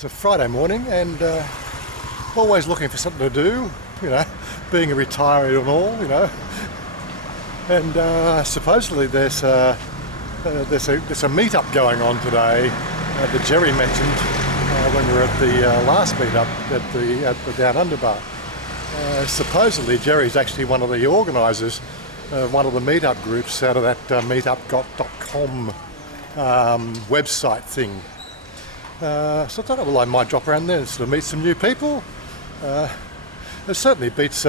It's a Friday morning and always looking for something to do, being a retiree and all, And supposedly there's a meetup going on today that Jerry mentioned when we were at the last meetup at the Down Under bar. Supposedly Jerry's actually one of the organisers of one of the meetup groups out of that meetup.com website thing. So I thought, well, I might drop around there and sort of meet some new people. It certainly beats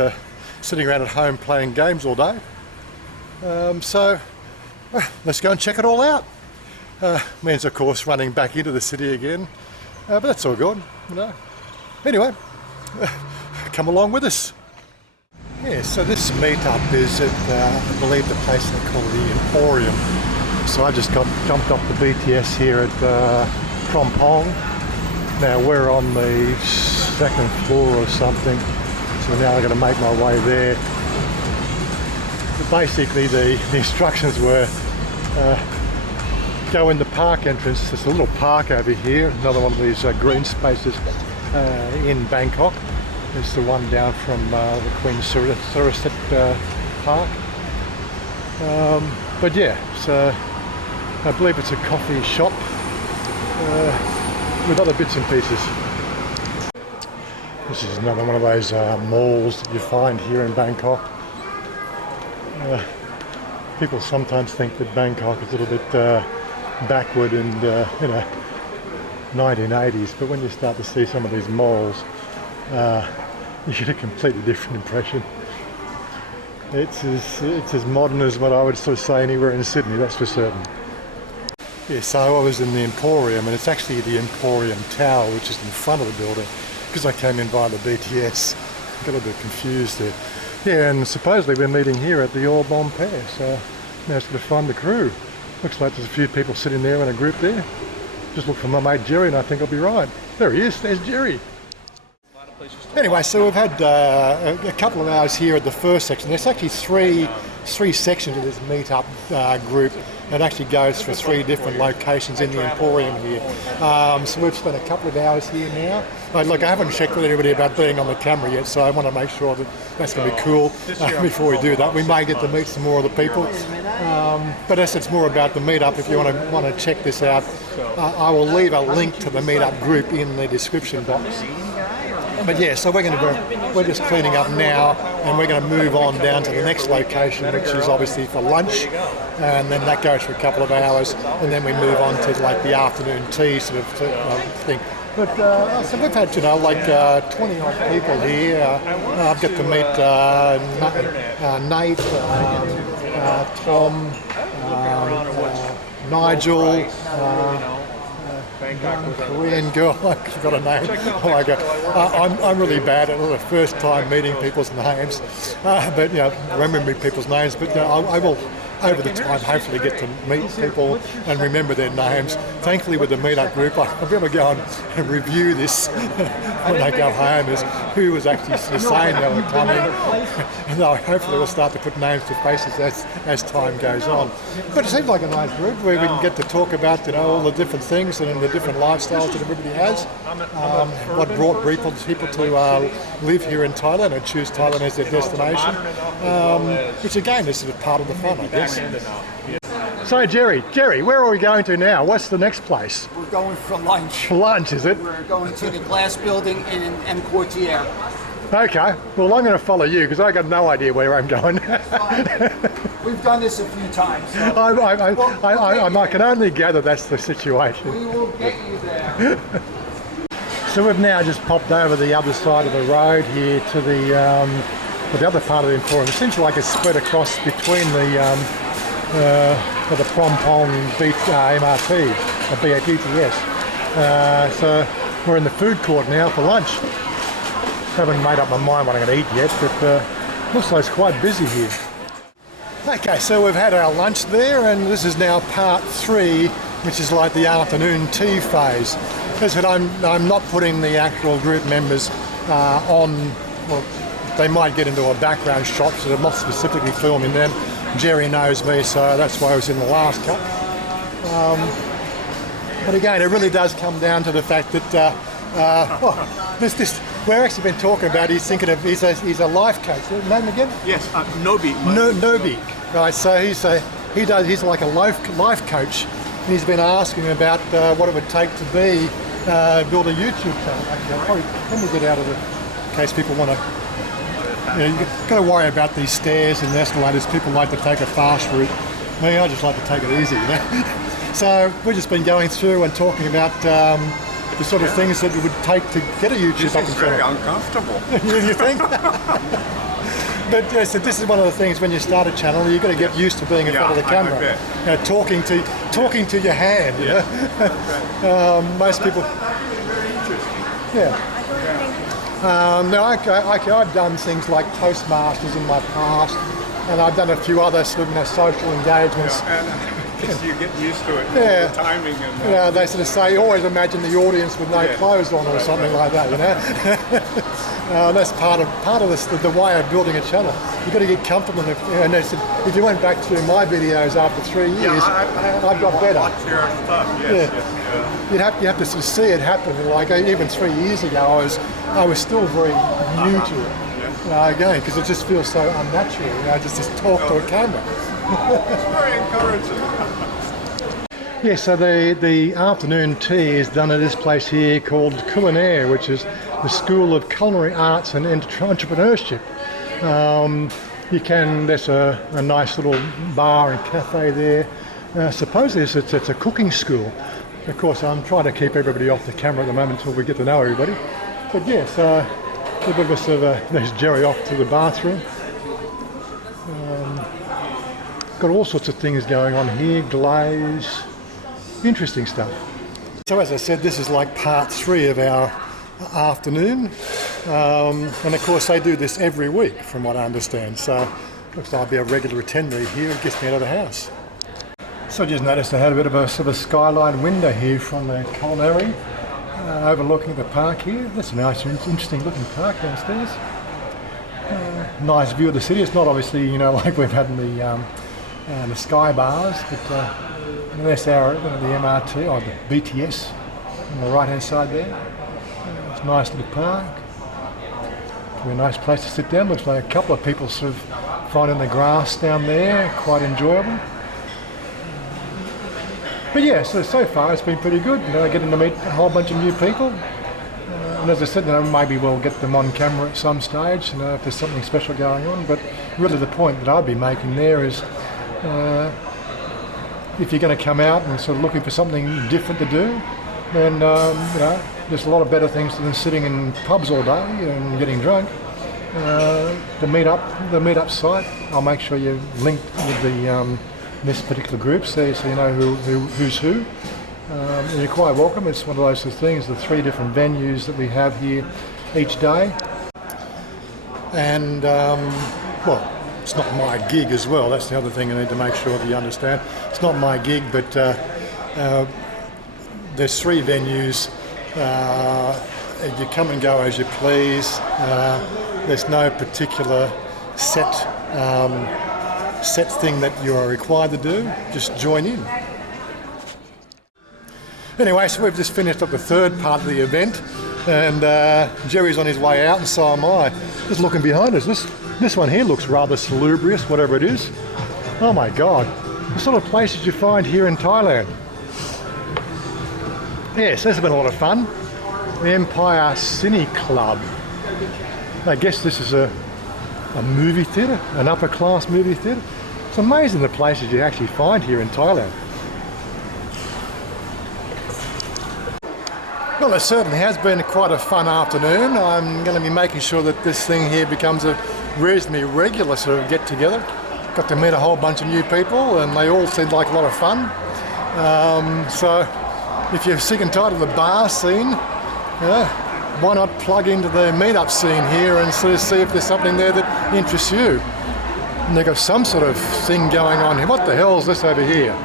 sitting around at home playing games all day. So let's go and check it all out. Means, of course, running back into the city again, but that's all good, Anyway, come along with us. Yeah, so this meetup is at, I believe, the place they call the Emporium. So I just jumped off the BTS here at Krompong. Now we're on the second floor or something, so now I'm going to make my way there. But basically the instructions were go in the park entrance. There's a little park over here, another one of these green spaces in Bangkok. It's the one down from the Queen Suraset Park. But yeah, so I believe it's a coffee shop with other bits and pieces. This is another one of those malls that you find here in Bangkok. People sometimes think that Bangkok is a little bit backward and 1980s, but when you start to see some of these malls, you get a completely different impression. It's as modern as what I would sort of say anywhere in Sydney, that's for certain. Yeah, so I was in the Emporium, and it's actually the Emporium Tower, which is in front of the building, because I came in via the BTS. Got a little bit confused there. Yeah, and supposedly we're meeting here at the All Bon Pair, so now it's going to find the crew. Looks like there's a few people sitting there in a group there. Just look for my mate Jerry, and I think I'll be right. There he is, there's Jerry. Anyway, so we've had a couple of hours here at the first section. There's actually three sections of this meetup group. It actually goes for 3 different locations in the Emporium here. So we've spent a couple of hours here now. Look, I haven't checked with anybody about being on the camera yet, so I want to make sure that that's going to be cool before we do that. We may get to meet some more of the people. But as it's more about the meetup, if you want to check this out, I will leave a link to the meetup group in the description box. But yeah, so we're just cleaning up now, and we're going to move on down to the next location, which is obviously for lunch, and then that goes for a couple of hours, and then we move on to like the afternoon tea sort of thing. But so we've had 20 odd people here. I've got to meet Nate, Tom, Nigel. Korean girl, I forgot her name. Oh my God, I'm really bad at the first time meeting people's names, but remembering people's names. But I will, over the time, hopefully get to meet people and remember their names. Thankfully, with the meetup group, I'll be able to go and review this when I go home as who was actually saying they were coming. And hopefully we'll start to put names to faces as time goes on. But it seems like a nice group where we can get to talk about all the different things and the different lifestyles that everybody has. What brought people to live here in Thailand and choose Thailand as their destination, which again is sort of part of the fun, I guess. So Jerry, where are we going to now? What's the next place? We're going for lunch. For lunch, is it? We're going to the glass building in M Quartier. Okay, well I'm going to follow you because I got no idea where I'm going. We've done this a few times. So I can only gather that's the situation. We will get you there. So we've now just popped over the other side of the road here to the other part of the Emporium. It seems like it's spread across between the Krompong MRT, or BATTS. So we're in the food court now for lunch. Haven't made up my mind what I'm going to eat yet, but looks like it's quite busy here. Okay, so we've had our lunch there, and this is now part 3, which is like the afternoon tea phase. As I said, I'm not putting the actual group members on. Well, they might get into a background shot, so I'm not specifically filming them. Jerry knows me, so that's why I was in the last cut. But again, it really does come down to the fact that We're actually been talking about. He's thinking of. He's a life coach. Name again? Yes, Nobi. Nobi. Right. So he's like a life coach, and he's been asking about what it would take to build a YouTube channel. Actually, let me get out of it in case people want to. You've got to worry about these stairs and escalators. People like to take a fast route. Me, I just like to take it easy. So we've just been going through and talking about the sort of things that it would take to get a YouTube up and This is very uncomfortable. You think? But so this is one of the things when you start a channel, you've got to get used to being in front of the camera, talking to your hand. Most people. Yeah. No, I've done things like Toastmasters in my past, and I've done a few other sort of social engagements. You get used to it. Yeah. The timing and. They sort of say, always imagine the audience with no clothes on or something like that. That's part of the way of building a channel. You've got to get comfortable. And if you went back to my videos after 3 years, I've got better. Watch your stuff. Yes. You have to sort of see it happen. Like even 3 years ago, I was still very new to it. Again, because it just feels so unnatural. Just talk to a camera. It's very encouraging. Yeah, so the afternoon tea is done at this place here called Culinaire, which is the School of Culinary Arts and Entrepreneurship. There's a nice little bar and cafe there. Supposedly it's a cooking school. Of course, I'm trying to keep everybody off the camera at the moment until we get to know everybody. But yes, a bit of a sort of there's Jerry off to the bathroom. Got all sorts of things going on here, glaze, interesting stuff. So as I said, this is like part 3 of our afternoon. And of course they do this every week from what I understand. So looks like I'll be a regular attendee here. It gets me out of the house. So I just noticed I had a bit of a sort of skyline window here from the culinary, overlooking the park here. That's a nice, interesting looking park downstairs. Nice view of the city. It's not obviously, like we've had in the sky bars, but that's the MRT or the BTS on the right hand side there. It's a nice little park. It'll be a nice place to sit down. Looks like a couple of people sort of finding the grass down there quite enjoyable. But yeah, so far it's been pretty good. Getting to meet a whole bunch of new people. And as I said, maybe we'll get them on camera at some stage, if there's something special going on. But really the point that I'd be making there is if you're going to come out and sort of looking for something different to do, then there's a lot of better things than sitting in pubs all day and getting drunk. The meetup site, I'll make sure you're linked with this particular group, so you know who's who. And you're quite welcome. It's one of those things, the 3 different venues that we have here each day. And it's not my gig as well. That's the other thing I need to make sure that you understand. It's not my gig, but there's 3 venues. You come and go as you please. There's no particular set thing that you are required to do. Just join in. Anyway, so we've just finished up the 3rd part of the event, and Jerry's on his way out, and so am I. Just looking behind us. This one here looks rather salubrious, whatever it is. Oh my God, the sort of places you find here in Thailand. Yes, this has been a lot of fun. The Empire Cine Club. I guess this is a movie theatre, an upper class movie theatre. It's amazing the places you actually find here in Thailand. Well, it certainly has been quite a fun afternoon. I'm going to be making sure that this thing here becomes a reasonably regular sort of get together. Got to meet a whole bunch of new people and they all seemed like a lot of fun. So if you're sick and tired of the bar scene, why not plug into the meetup scene here and sort of see if there's something there that interests you. And they've got some sort of thing going on here. What the hell is this over here?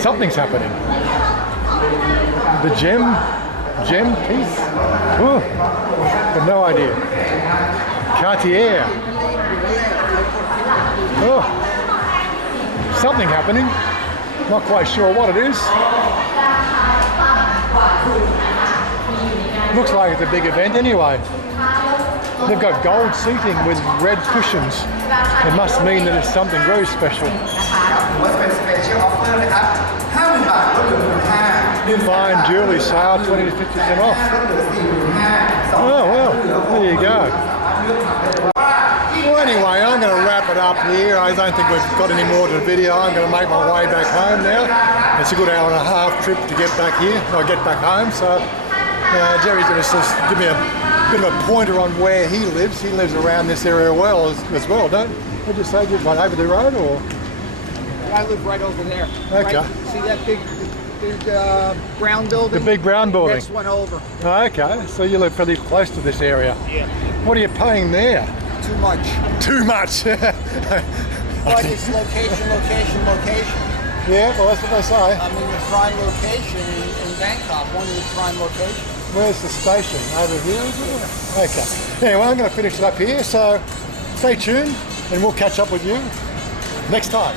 Something's happening. The gem piece? Oh, I've no idea. Cartier. Oh, something happening. Not quite sure what it is. Looks like it's a big event anyway. They've got gold seating with red cushions. It must mean that it's something very special. Fine jewellery sale, 20 to 50% off. Oh well, there you go. Well anyway, I'm going to wrap it up here. I don't think we've got any more to the video. I'm going to make my way back home now. It's a good hour and a half trip to get back here, or get back home. So Jerry's going to just give me a bit of a pointer on where he lives. He lives around this area well as well, don't you? Would you say just right over the road, or? I live right over there. Okay. Right, see that big brown building? The big brown building. Next one over. Okay, so you live fairly close to this area. Yeah. What are you paying there? Too much. Too much. But it's location. Yeah, well that's what they say. I mean, the prime location in Bangkok, one of the prime locations. Where's the station? Over here? Okay. Anyway, I'm going to finish it up here, so stay tuned and we'll catch up with you next time.